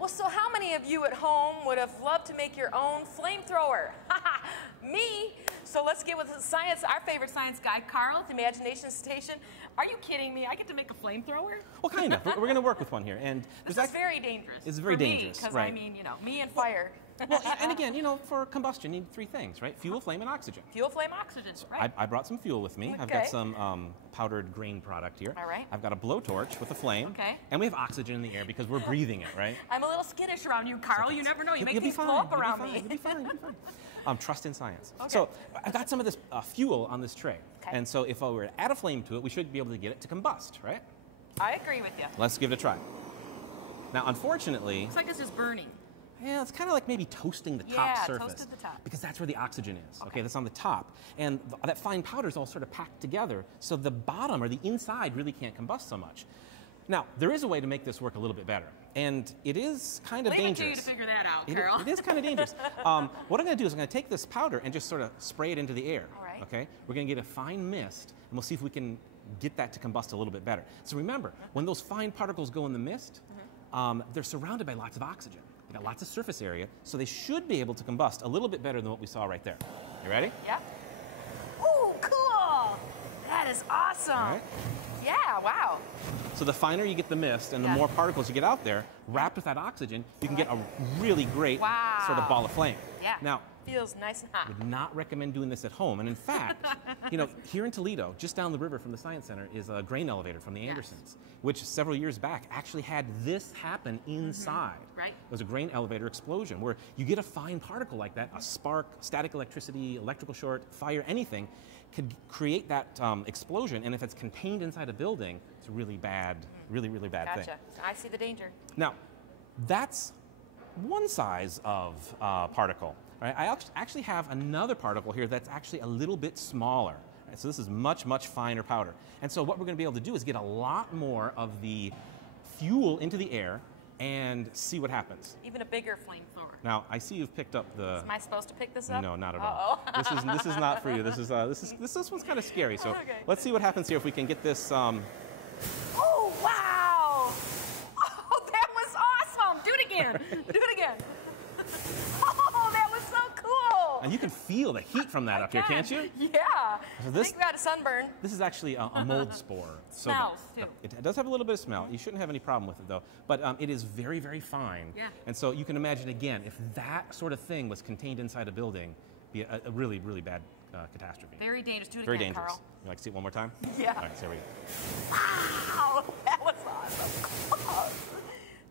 Well, so how many of you at home would have loved to make your own flamethrower? Me! So let's get with the science, our favorite science guy, Carl at the Imagination Station. Are you kidding me? I get to make a flamethrower? Well, kind of. We're going to work with one here. And this is very dangerous. It's very dangerous, because right. I mean, you know, me and fire. Well, and again, you know, for combustion, you need three things, right? Fuel, flame, and oxygen. Fuel, flame, oxygen, So right. I brought some fuel with me. Okay. I've got some powdered grain product here. All right. I've got a blowtorch with a flame. Okay. And we have oxygen in the air because we're breathing it, right? I'm a little skittish around you, Carl. You never know. You make You'll be things blow fine. up around me. You'll be fine. You'll be fine. Trust in science. Okay. So I've got some of this fuel on this tray. Okay. And so if I were to add a flame to it, we should be able to get it to combust, right? I agree with you. Let's give it a try. Now, unfortunately, It's like it's just burning. yeah, it's kind of like maybe toasting the top Yeah, surface. toasted the top. Because that's where the oxygen is. Okay. Okay, that's on the top. And that fine powder is all sort of packed together, so the bottom or the inside really can't combust so much. Now, there is a way to make this work a little bit better. And it is kind of Leave it dangerous. to you to figure that out, Carol. It is kind of dangerous. What I'm going to do is I'm going to take this powder and just sort of spray it into the air. All right. Okay? We're going to get a fine mist, and we'll see if we can get that to combust a little bit better. So remember, when those fine particles go in the mist, they're surrounded by lots of oxygen. They got lots of surface area, so they should be able to combust a little bit better than what we saw right there. You ready? Yeah. Ooh, cool! That is awesome. All right. Yeah, wow. So the finer you get the mist and the Yeah. more particles you get out there, wrapped with that oxygen, you can get a really great Wow. sort of ball of flame. Yeah. Now, Feels nice and hot. would not recommend doing this at home. And in fact, you know, here in Toledo, just down the river from the Science Center, is a grain elevator from the Andersons, which several years back actually had this happen inside. Right. It was a grain elevator explosion where you get a fine particle like that, a spark, static electricity, electrical short, fire, anything, could create that explosion. And if it's contained inside a building, it's a really bad, really, really bad thing. Gotcha. I see the danger. Now, that's one size of particle. Right? I actually have another particle here that's actually a little bit smaller. Right? So this is much, much finer powder. And so what we're going to be able to do is get a lot more of the fuel into the air and see what happens. Even a bigger flamethrower. Now, I see you've picked up the... Am I supposed to pick this up? No, not at all. Uh-oh. This is not for you. This one's kind of scary. So Okay. let's see what happens here if we can get this... Oh, wow! Oh, that was awesome! Do it again! Do it again! Oh, that was so cool! And you can feel the heat from that up here, can't you? Yeah. So I this- think we got a sunburn. This is actually a mold spore. So Smells, too. It does have a little bit of smell. You shouldn't have any problem with it, though. But it is very, very fine. Yeah. And so you can imagine, again, if that sort of thing was contained inside a building, it'd be a really, really bad catastrophe. Very dangerous. Do it Very again, dangerous. Carl. You like to see it one more time? Yeah. All right, so here we go. Wow, that was awesome.